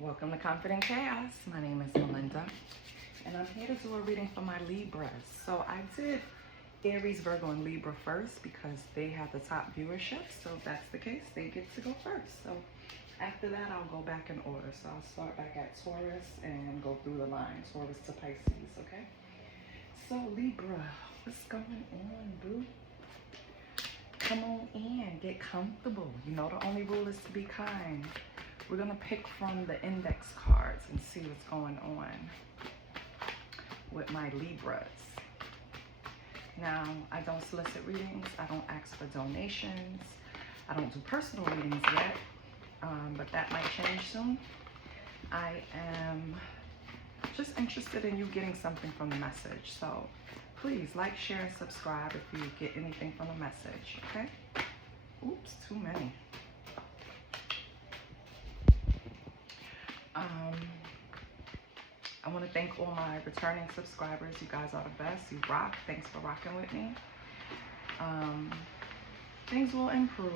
Welcome to Confident Chaos. My name is Melinda, and I'm here to do a reading for my Libras. So I did Aries, Virgo, and Libra first because they have the top viewership. So if that's the case, they get to go first. So after that, I'll go back in order. So I'll start back at Taurus and go through the line, Taurus to Pisces, okay? So Libra, what's going on, boo? Come on in, get comfortable. You know the only rule is to be kind. We're gonna pick from the index cards and see what's going on with my Libras. Now, I don't solicit readings. I don't ask for donations. I don't do personal readings yet, but that might change soon. I am just interested in you getting something from the message. So please like, share, and subscribe if you get anything from the message, okay? Oops, too many. I want to thank all my returning subscribers. You guys are the best. You rock. Thanks for rocking with me. Things will improve.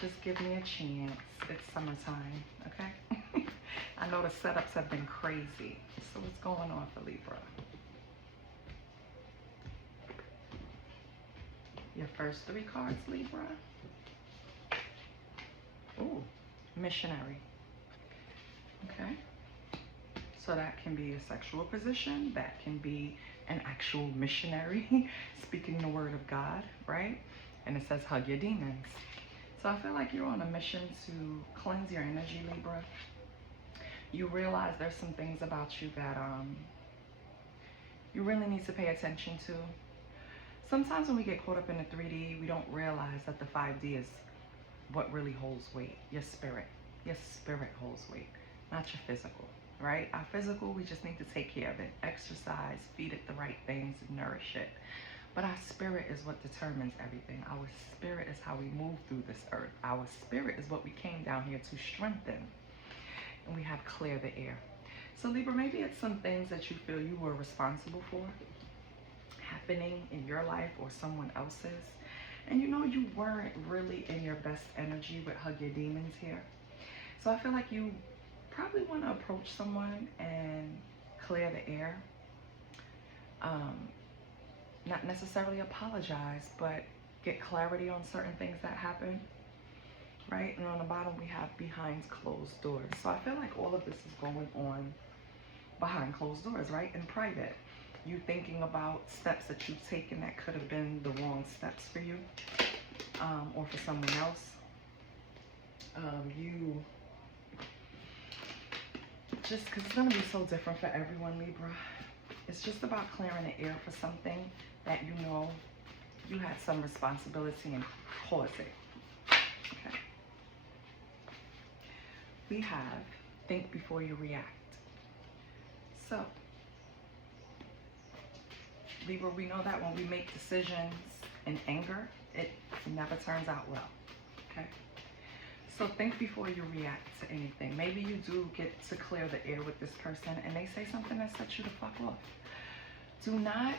Just give me a chance. It's summertime, okay? I know the setups have been crazy. So what's going on for Libra? Your first three cards, Libra. Ooh, missionary. Okay. So that can be a sexual position. That can be an actual missionary speaking the word of God, right? And it says hug your demons. So I feel like you're on a mission to cleanse your energy, Libra. You realize there's some things about you that you really need to pay attention to. Sometimes when we get caught up in the 3D, we don't realize that the 5D is what really holds weight. Your spirit. Your spirit holds weight, not your physical. Right? Our physical, we just need to take care of it. Exercise, feed it the right things, nourish it. But our spirit is what determines everything. Our spirit is how we move through this earth. Our spirit is what we came down here to strengthen. And we have clear the air. So Libra, maybe it's some things that you feel you were responsible for happening in your life or someone else's. And you know you weren't really in your best energy with hug your demons here. So I feel like you probably want to approach someone and clear the air. Not necessarily apologize, but get clarity on certain things that happen, right? And on the bottom we have behind closed doors. So I feel like all of this is going on behind closed doors, right? In private. You thinking about steps that you've taken that could have been the wrong steps for you, or for someone else. Just because it's going to be so different for everyone, Libra. It's just about clearing the air for something that you know you had some responsibility in causing. Okay. We have think before you react. So, Libra, we know that when we make decisions in anger, it never turns out well. Okay. So think before you react to anything. Maybe you do get to clear the air with this person and they say something that sets you the fuck off. Do not,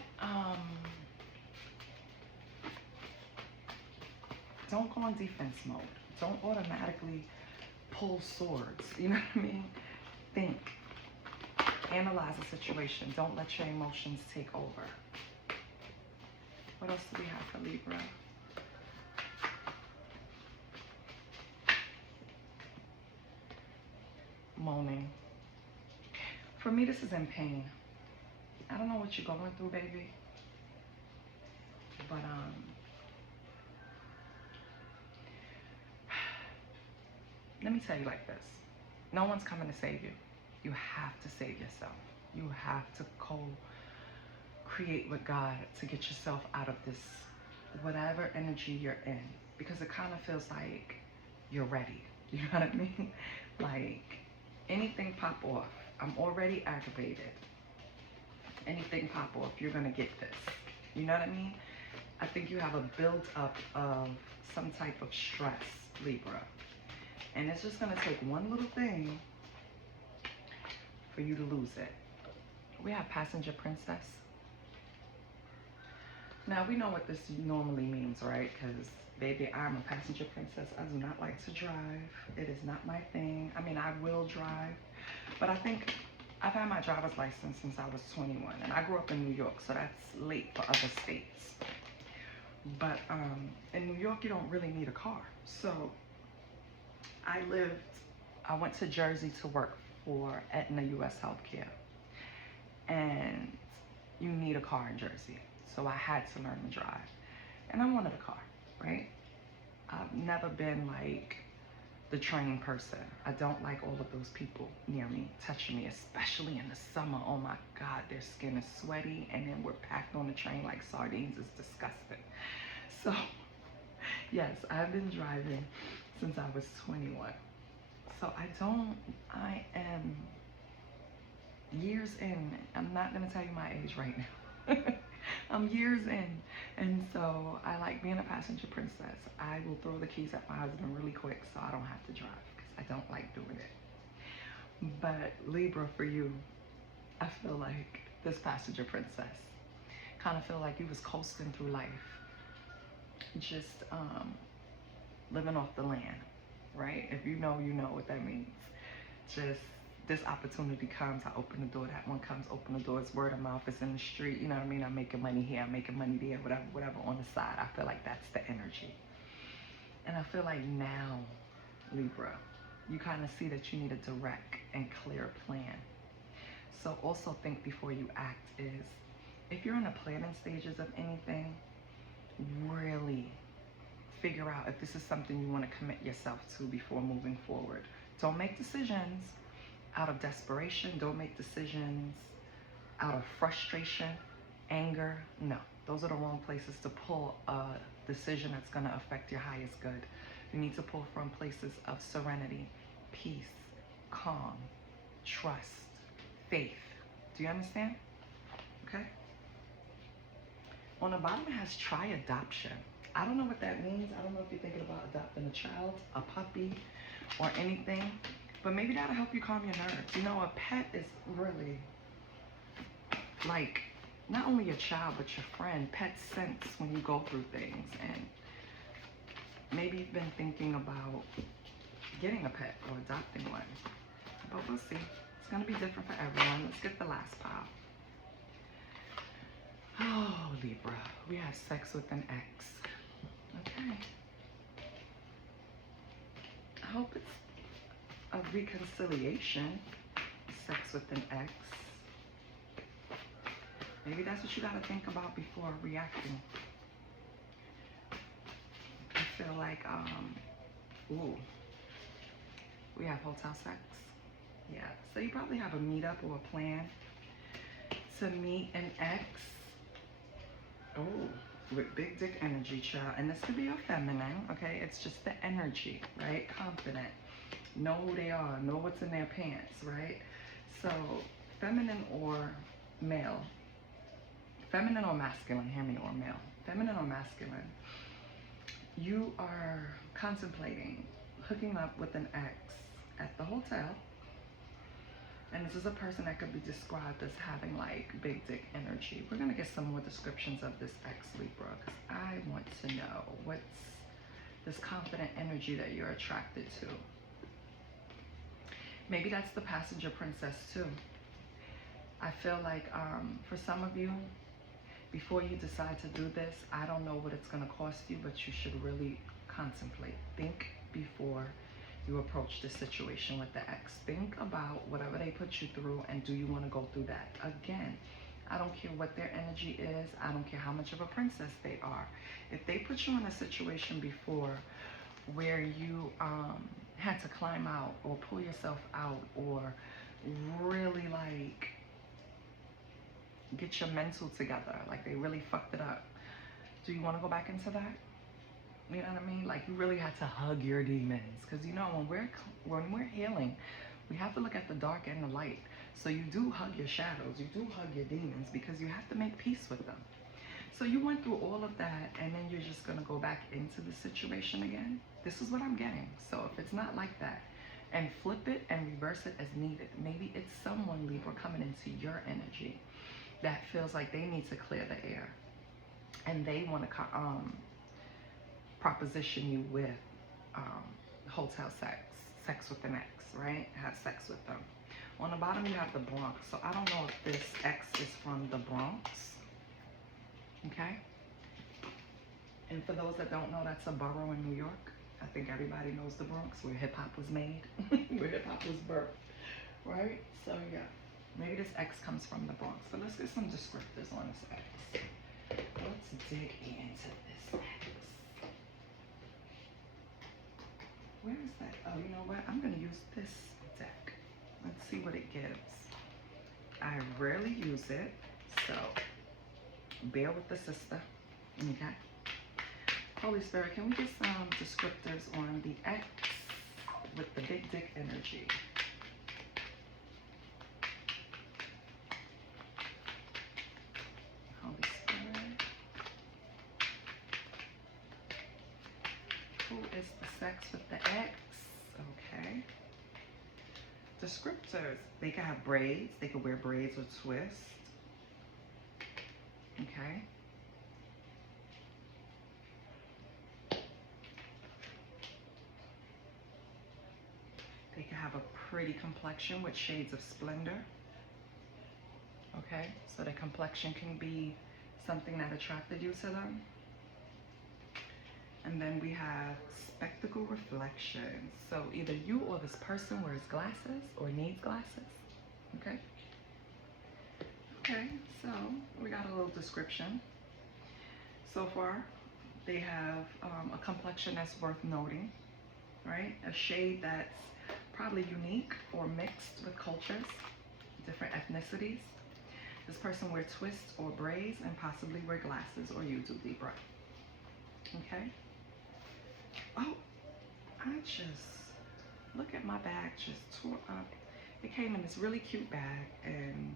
don't go on defense mode. Don't automatically pull swords. You know what I mean? Think. Analyze the situation. Don't let your emotions take over. What else do we have for Libra? Moaning. For me, this is in pain. I don't know what you're going through, baby. But let me tell you like this. No one's coming to save you. You have to save yourself. You have to co-create with God to get yourself out of this, whatever energy you're in. Because it kind of feels like you're ready. You know what I mean? Like, anything pop off. I'm already aggravated. Anything pop off, you're going to get this. You know what I mean? I think you have a build-up of some type of stress, Libra. And it's just going to take one little thing for you to lose it. We have passenger princess. Now, we know what this normally means, right? Because Baby, I'm a passenger princess. I do not like to drive. It is not my thing. I mean, I will drive, but I think I've had my driver's license since I was 21, and I grew up in New York, so that's late for other states. But in New York, you don't really need a car. So I went to Jersey to work for Aetna US Healthcare, and you need a car in Jersey. So I had to learn to drive, and I wanted a car, right? I've never been like the train person. I don't like all of those people near me touching me, especially in the summer. Oh my God, their skin is sweaty, and then we're packed on the train like sardines. It's disgusting. So yes, I've been driving since I was 21. So I am years in. I'm not gonna tell you my age right now. I'm years in, and so I like being a passenger princess. I will throw the keys at my husband really quick so I don't have to drive, because I don't like doing it. But Libra, for you, I feel like this passenger princess kind of feel like you was coasting through life, just living off the land, right? If you know what that means. Just this opportunity comes, I open the door, that one comes, open the door, it's word of mouth, it's in the street, you know what I mean? I'm making money here, I'm making money there, whatever on the side. I feel like that's the energy. And I feel like now, Libra, you kind of see that you need a direct and clear plan. So also think before you act is, if you're in the planning stages of anything, really figure out if this is something you want to commit yourself to before moving forward. Don't make decisions out of desperation. Don't make decisions out of frustration, anger. No, those are the wrong places to pull a decision that's going to affect your highest good. You need to pull from places of serenity, peace, calm, trust, faith. Do you understand? Okay. On the bottom it has try adoption. I don't know what that means. I don't know if you're thinking about adopting a child, a puppy, or anything, but maybe that'll help you calm your nerves. You know, a pet is really like not only your child, but your friend. Pets sense when you go through things, and maybe you've been thinking about getting a pet or adopting one, but we'll see. It's gonna be different for everyone. Let's get the last pile. Oh, Libra, we have sex with an ex. Okay. I hope it's a reconciliation. Sex with an ex. Maybe that's what you gotta think about before reacting. I feel like, ooh, we have hotel sex. Yeah, so you probably have a meetup or a plan to meet an ex. Oh, with big dick energy, child. And this could be a feminine, okay? It's just the energy, right? Confident. Know who they are. Know what's in their pants, right? So, feminine or male. Feminine or masculine, hear me, or male. Feminine or masculine. You are contemplating hooking up with an ex at the hotel. And this is a person that could be described as having like big dick energy. We're gonna get some more descriptions of this ex, Libra, because I want to know what's this confident energy that you're attracted to. Maybe that's the passenger princess too. I feel like for some of you, before you decide to do this, I don't know what it's gonna cost you, but you should really contemplate. Think before you approach this situation with the ex. Think about whatever they put you through, and do you want to go through that again? I don't care what their energy is. I don't care how much of a princess they are. If they put you in a situation before where you had to climb out or pull yourself out or really like get your mental together, like they really fucked it up, do you want to go back into that? You know what I mean? Like you really had to hug your demons, because you know when we're healing, we have to look at the dark and the light. So you do hug your shadows, you do hug your demons, because you have to make peace with them. So you went through all of that, and then you're just gonna go back into the situation again. This is what I'm getting. So if it's not like that, and flip it and reverse it as needed. Maybe it's someone, Libra, coming into your energy that feels like they need to clear the air, and they want to proposition you with hotel sex with an ex, right? Have sex with them. On the bottom, you have the Bronx. So I don't know if this ex is from the Bronx. Okay? And for those that don't know, that's a borough in New York. I think everybody knows the Bronx, where hip-hop was made, where hip-hop was birthed, right? So yeah, maybe this X comes from the Bronx. So let's get some descriptors on this X. Let's dig into this X. Where is that? Oh, you know what? I'm going to use this deck. Let's see what it gives. I rarely use it, so bear with the sister, okay? Holy Spirit, can we get some descriptors on the X with the big dick energy? Holy Spirit. Who is the sex with the X? Okay. Descriptors. They can have braids. They can wear braids or twists. Okay. They can have a pretty complexion with shades of splendor. Okay, so the complexion can be something that attracted you to them. And then we have spectacle reflections. So either you or this person wears glasses or needs glasses. Okay. Okay, so we got a little description. So far, they have a complexion that's worth noting, right? A shade that's probably unique or mixed with cultures, different ethnicities. This person wears twists or braids and possibly wear glasses, or you do, Libra. Okay. Oh, I just, look at my bag just tore up. It came in this really cute bag and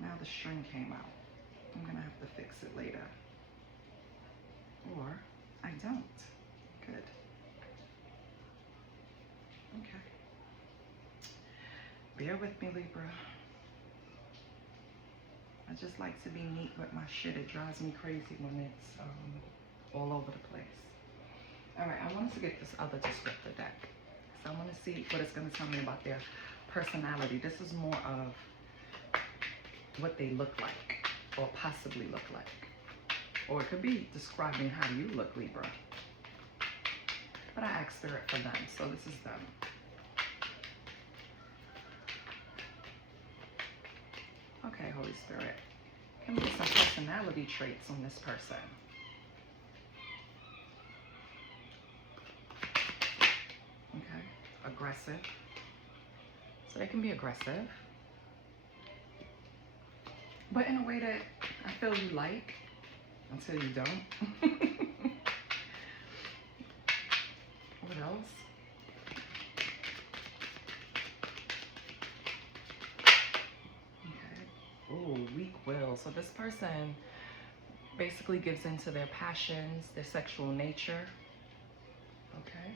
now the string came out. I'm gonna have to fix it later. Or I don't. Good. Okay. Bear with me, Libra. I just like to be neat with my shit. It drives me crazy when it's all over the place. All right, I want to get this other descriptor deck. So I want to see what it's going to tell me about their personality. This is more of what they look like or possibly look like. Or it could be describing how you look, Libra. But I asked Spirit for them, so this is them. Okay, Holy Spirit. Can we get some personality traits on this person? Okay, aggressive. So they can be aggressive, but in a way that I feel you like until you don't. What else? Ooh, weak will. So this person basically gives into their passions, their sexual nature. Okay.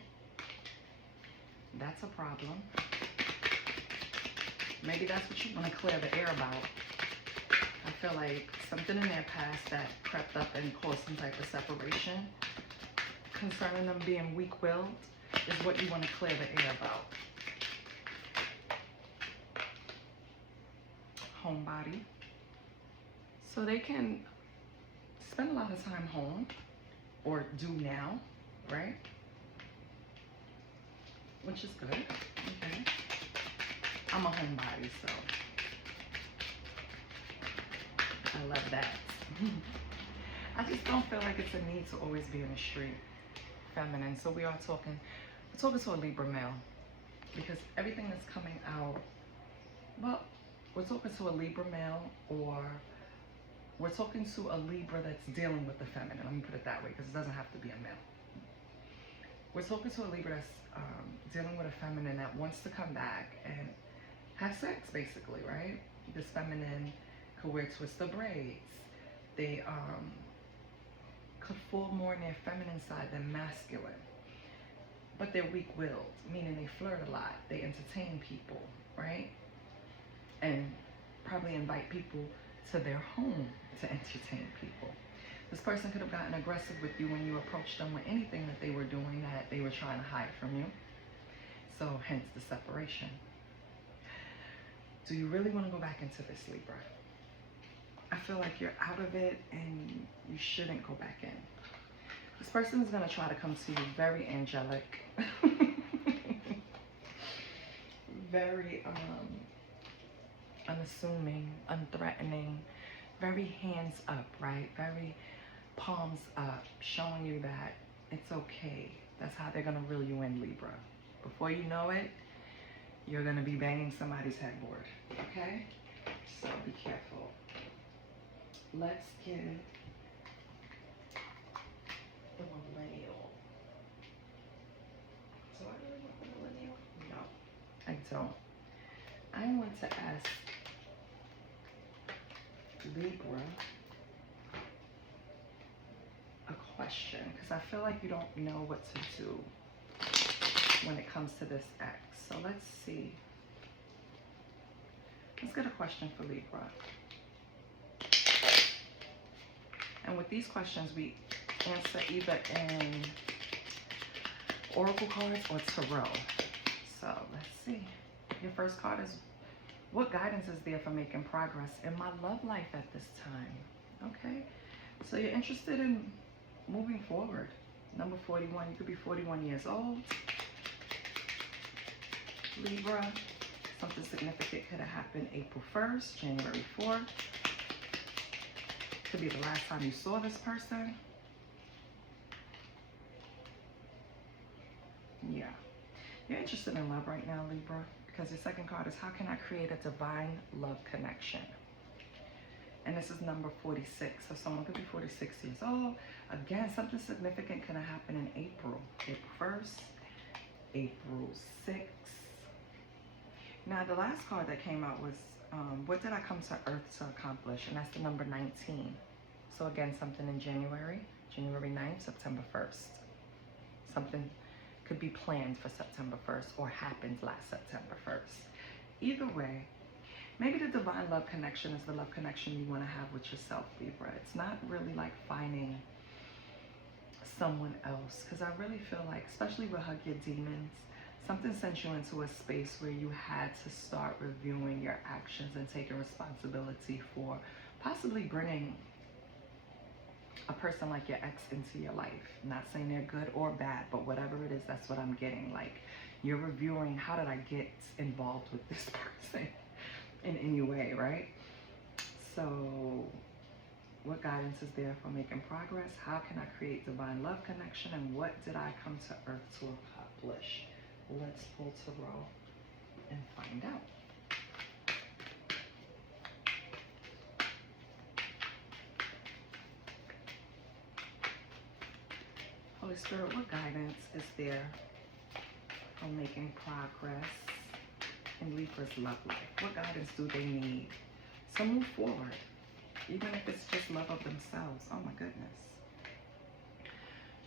That's a problem. Maybe that's what you want to clear the air about. I feel like something in their past that crept up and caused some type of separation concerning them being weak-willed is what you want to clear the air about. Homebody. So they can spend a lot of time home, or do now, right? Which is good. Okay. I'm a homebody, so I love that. I just don't feel like it's a need to always be in the street feminine. So we're talking to a Libra male, because everything that's coming out, well, we're talking to a Libra male, or we're talking to a Libra that's dealing with the feminine. Let me put it that way, because it doesn't have to be a male. We're talking to a Libra that's dealing with a feminine that wants to come back and have sex, basically, right? This feminine could wear twister braids. They could fall more in their feminine side than masculine. But they're weak-willed, meaning they flirt a lot. They entertain people, right? And probably invite people to their home to entertain people. This person could have gotten aggressive with you when you approached them with anything that they were doing that they were trying to hide from you. So hence the separation. Do you really want to go back into this, Libra? I feel like you're out of it and you shouldn't go back in. This person is going to try to come to you very angelic. Very unassuming, unthreatening, very hands up, right? Very palms up, showing you that it's okay. That's how they're gonna reel you in, Libra. Before you know it, you're gonna be banging somebody's headboard, okay? So be careful. Let's give the millennial. Do I really want the millennial? No, I don't. I want to ask Libra a question because I feel like you don't know what to do when it comes to this ex. So let's see. Let's get a question for Libra. And with these questions, we answer either in oracle cards or tarot. So let's see. Your first card is, what guidance is there for making progress in my love life at this time? Okay, so you're interested in moving forward. Number 41, you could be 41 years old. Libra, something significant could have happened April 1st, January 4th. Could be the last time you saw this person. Yeah, you're interested in love right now, Libra, because your second card is, how can I create a divine love connection? And this is number 46, so someone could be 46 years old. Again, something significant could have happened in April. April 1st, April 6th. Now, the last card that came out was, what did I come to Earth to accomplish? And that's the number 19. So again, something in January, January 9th, September 1st. Something could be planned for September 1st or happened last September 1st. Either way, maybe the divine love connection is the love connection you want to have with yourself, Libra. It's not really like finding someone else, because I really feel like, especially with Hug Your Demons, something sent you into a space where you had to start reviewing your actions and taking responsibility for possibly bringing a person like your ex into your life. I'm not saying they're good or bad, but whatever it is, that's what I'm getting. Like, you're reviewing, how did I get involved with this person in any way, right? So what guidance is there for making progress? How can I create divine love connection? And what did I come to Earth to accomplish? Let's pull tarot and find out. Holy Spirit, what guidance is there for making progress in Libra's love life? What guidance do they need to move forward, even if it's just love of themselves? Oh my goodness.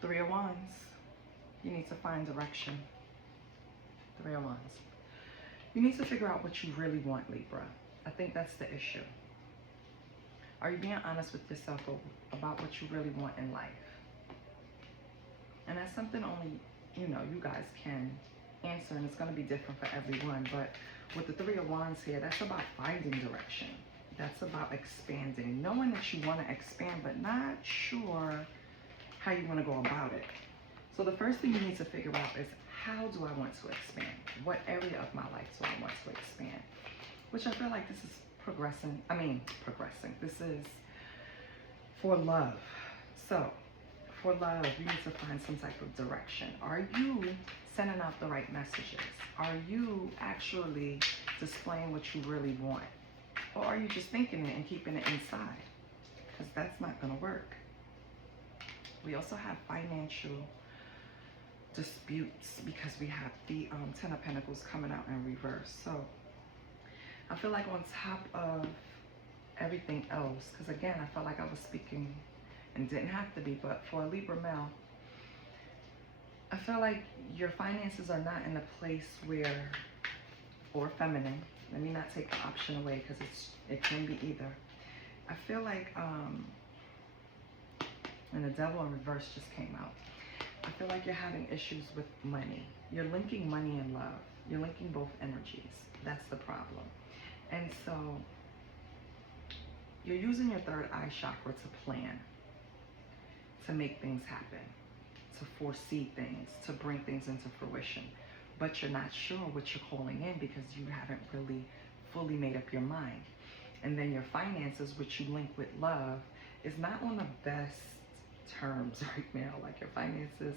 3 of Wands. You need to find direction. 3 of Wands. You need to figure out what you really want, Libra. I think that's the issue. Are you being honest with yourself about what you really want in life? And that's something only, you guys can answer, and it's going to be different for everyone. But with the 3 of Wands here, that's about finding direction. That's about expanding, knowing that you want to expand, but not sure how you want to go about it. So the first thing you need to figure out is, how do I want to expand? What area of my life do I want to expand? Which I feel like this is progressing. This is for love. So for love, you need to find some type of direction. Are you sending out the right messages? Are you actually displaying what you really want? Or are you just thinking it and keeping it inside? Because that's not going to work. We also have financial disputes because we have the 10 of Pentacles coming out in reverse. So I feel like on top of everything else, because again, I felt like I was speaking and didn't have to be, but for a Libra male, I feel like your finances are not in a place where, or feminine, let me not take the option away because it can be either. I feel like And the devil in reverse just came out. I feel like you're having issues with money. You're linking money and love. You're linking both energies. That's the problem. And so you're using your third eye chakra to plan, to make things happen, to foresee things, to bring things into fruition. But you're not sure what you're calling in because you haven't really fully made up your mind. And then your finances, which you link with love, is not on the best terms right now. Like your finances,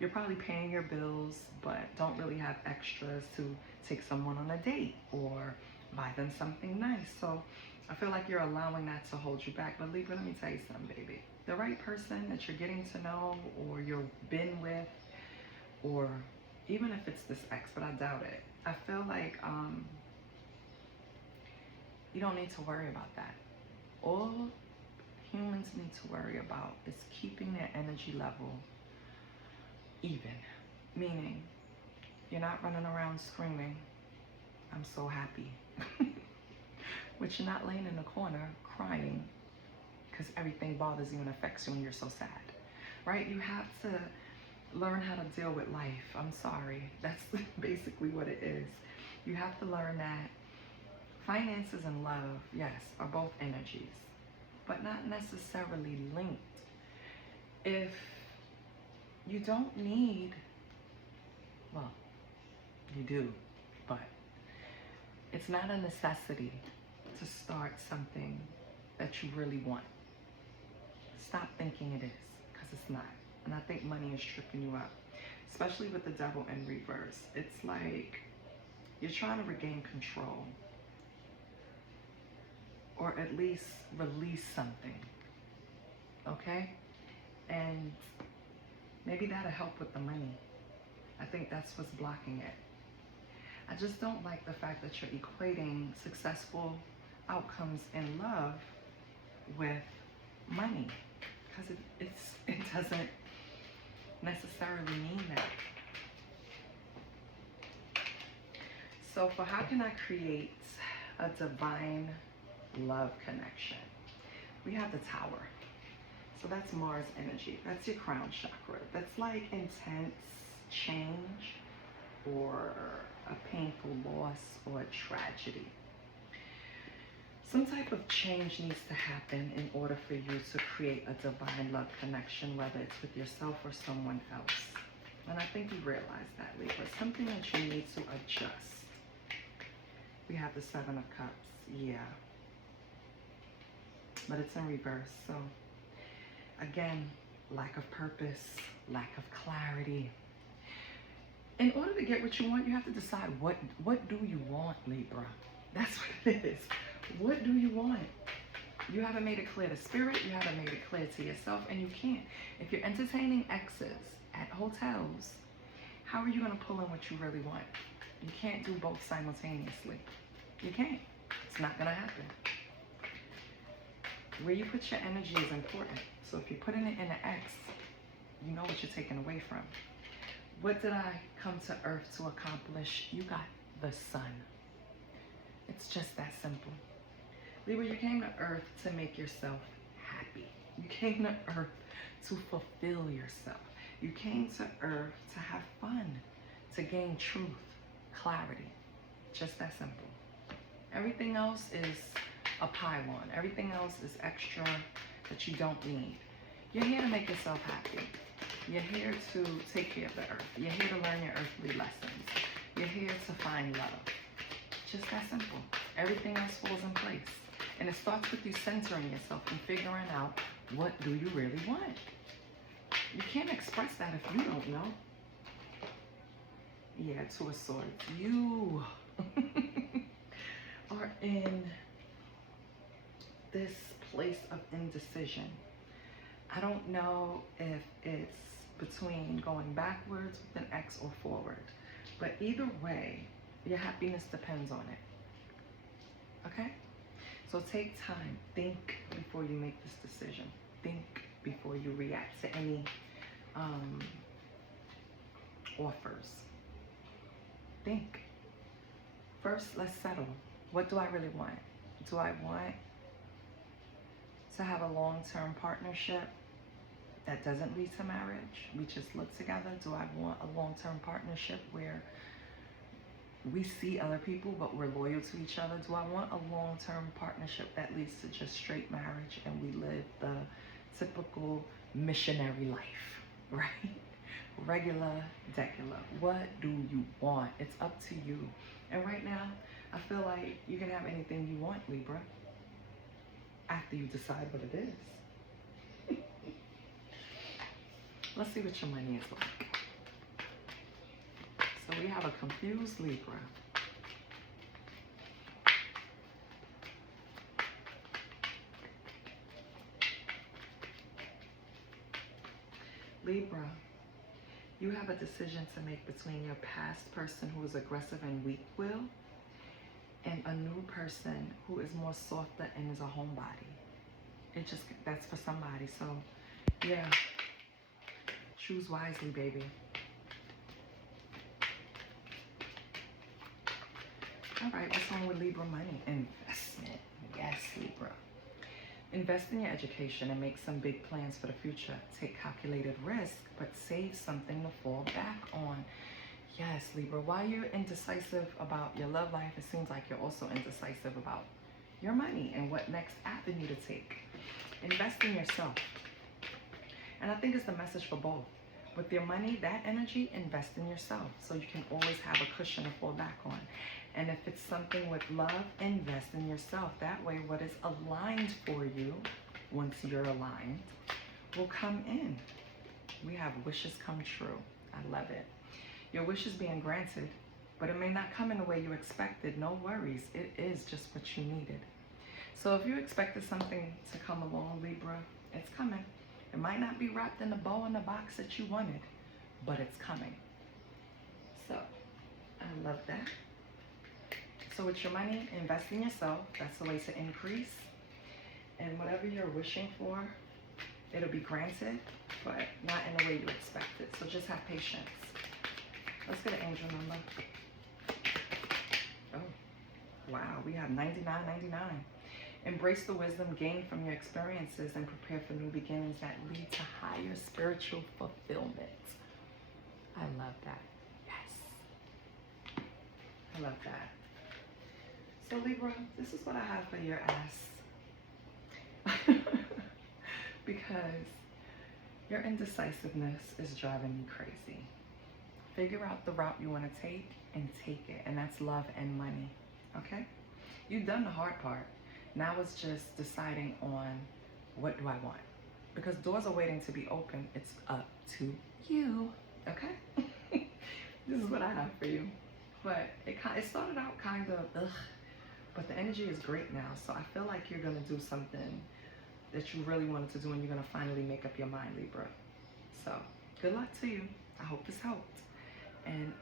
you're probably paying your bills, but don't really have extras to take someone on a date or buy them something nice. So I feel like you're allowing that to hold you back. But Libra, let me tell you something, baby. The right person that you're getting to know or you've been with, or even if it's this ex, but I doubt it. I feel like you don't need to worry about that. All humans need to worry about is keeping their energy level even. Meaning, you're not running around screaming, I'm so happy. But you're not laying in the corner crying because everything bothers you and affects you and you're so sad, right? You have to learn how to deal with life. I'm sorry. That's basically what it is. You have to learn that finances and love, yes, are both energies, but not necessarily linked. If you don't need, well, you do, but it's not a necessity to start something that you really want. Stop thinking it is, because it's not. And I think money is tripping you up, especially with the devil in reverse. It's like you're trying to regain control, or at least release something, okay? And maybe that'll help with the money. I think that's what's blocking it. I just don't like the fact that you're equating successful outcomes in love with money, because it doesn't necessarily mean that. So for how can I create a divine love connection? We have the Tower. So that's Mars energy. That's your crown chakra. That's like intense change or a painful loss or a tragedy. Some type of change needs to happen in order for you to create a divine love connection, whether it's with yourself or someone else. And I think you realize that, Libra. Something that you need to adjust. We have the Seven of Cups. Yeah. But it's in reverse. So, again, lack of purpose, lack of clarity. In order to get what you want, you have to decide what do you want, Libra. That's what it is. What do you want? You haven't made it clear to spirit, you haven't made it clear to yourself, and you can't. If you're entertaining exes at hotels, how are you going to pull in what you really want? You can't do both simultaneously. You can't. It's not going to happen. Where you put your energy is important. So if you're putting it in the X, you know what you're taking away from. What did I come to Earth to accomplish? You got the sun. It's just that simple. Libra, you came to Earth to make yourself happy. You came to Earth to fulfill yourself. You came to Earth to have fun, to gain truth, clarity. Just that simple. Everything else is a pylon. Everything else is extra that you don't need. You're here to make yourself happy. You're here to take care of the Earth. You're here to learn your earthly lessons. You're here to find love. Just that simple. Everything else falls in place. And it starts with you centering yourself and figuring out, what do you really want? You can't express that if you don't know. Yeah, Two of Swords. You are in this place of indecision. I don't know if it's between going backwards with an X or forward. But either way, your happiness depends on it. Okay? So take time. Think before you make this decision. Think before you react to any offers. Think. First, let's settle. What do I really want? Do I want to have a long-term partnership? that doesn't lead to marriage. We just look together. Do I want a long-term partnership where we see other people but we're loyal to each other? Do I want a long-term partnership that leads to just straight marriage and we live the typical missionary life, right? Regular, degular. What do you want? It's up to you. And right now, I feel like you can have anything you want, Libra, after you decide what it is. Let's see what your money is like. So we have a confused Libra. Libra, you have a decision to make between your past person who is aggressive and weak-willed and a new person who is more softer and is a homebody. That's for somebody. So, yeah. Choose wisely, baby. All right, what's wrong with Libra money? Investment. Yes, Libra. Invest in your education and make some big plans for the future. Take calculated risk, but save something to fall back on. Yes, Libra. While you're indecisive about your love life, it seems like you're also indecisive about your money and what next avenue to take. Invest in yourself. And I think it's the message for both. With your money, that energy, invest in yourself so you can always have a cushion to fall back on. And if it's something with love, invest in yourself. That way, what is aligned for you, once you're aligned, will come in. We have wishes come true. I love it. Your wish is being granted, but it may not come in the way you expected. No worries. It is just what you needed. So if you expected something to come along, Libra, it's coming. It might not be wrapped in the bow in the box that you wanted, but it's coming. So, I love that. So with your money, invest in yourself. That's the way to increase. And whatever you're wishing for, it'll be granted, but not in the way you expected. So just have patience. Let's get an angel number. Oh, wow. We have 99.99. Embrace the wisdom gained from your experiences and prepare for new beginnings that lead to higher spiritual fulfillment. I love that. Yes. I love that. So Libra, this is what I have for your ass. Because your indecisiveness is driving me crazy. Figure out the route you want to take and take it. And that's love and money. Okay? You've done the hard part. Now it's just deciding on what do I want. Because doors are waiting to be open. It's up to you. Okay? This is what I have for you. But it started out kind of ugh. But the energy is great now. So I feel like you're going to do something that you really wanted to do and you're going to finally make up your mind, Libra. So good luck to you. I hope this helped. And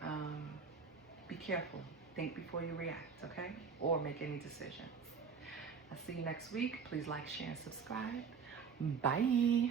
be careful. Think before you react, okay? Or make any decisions. I'll see you next week. Please like, share, and subscribe. Bye.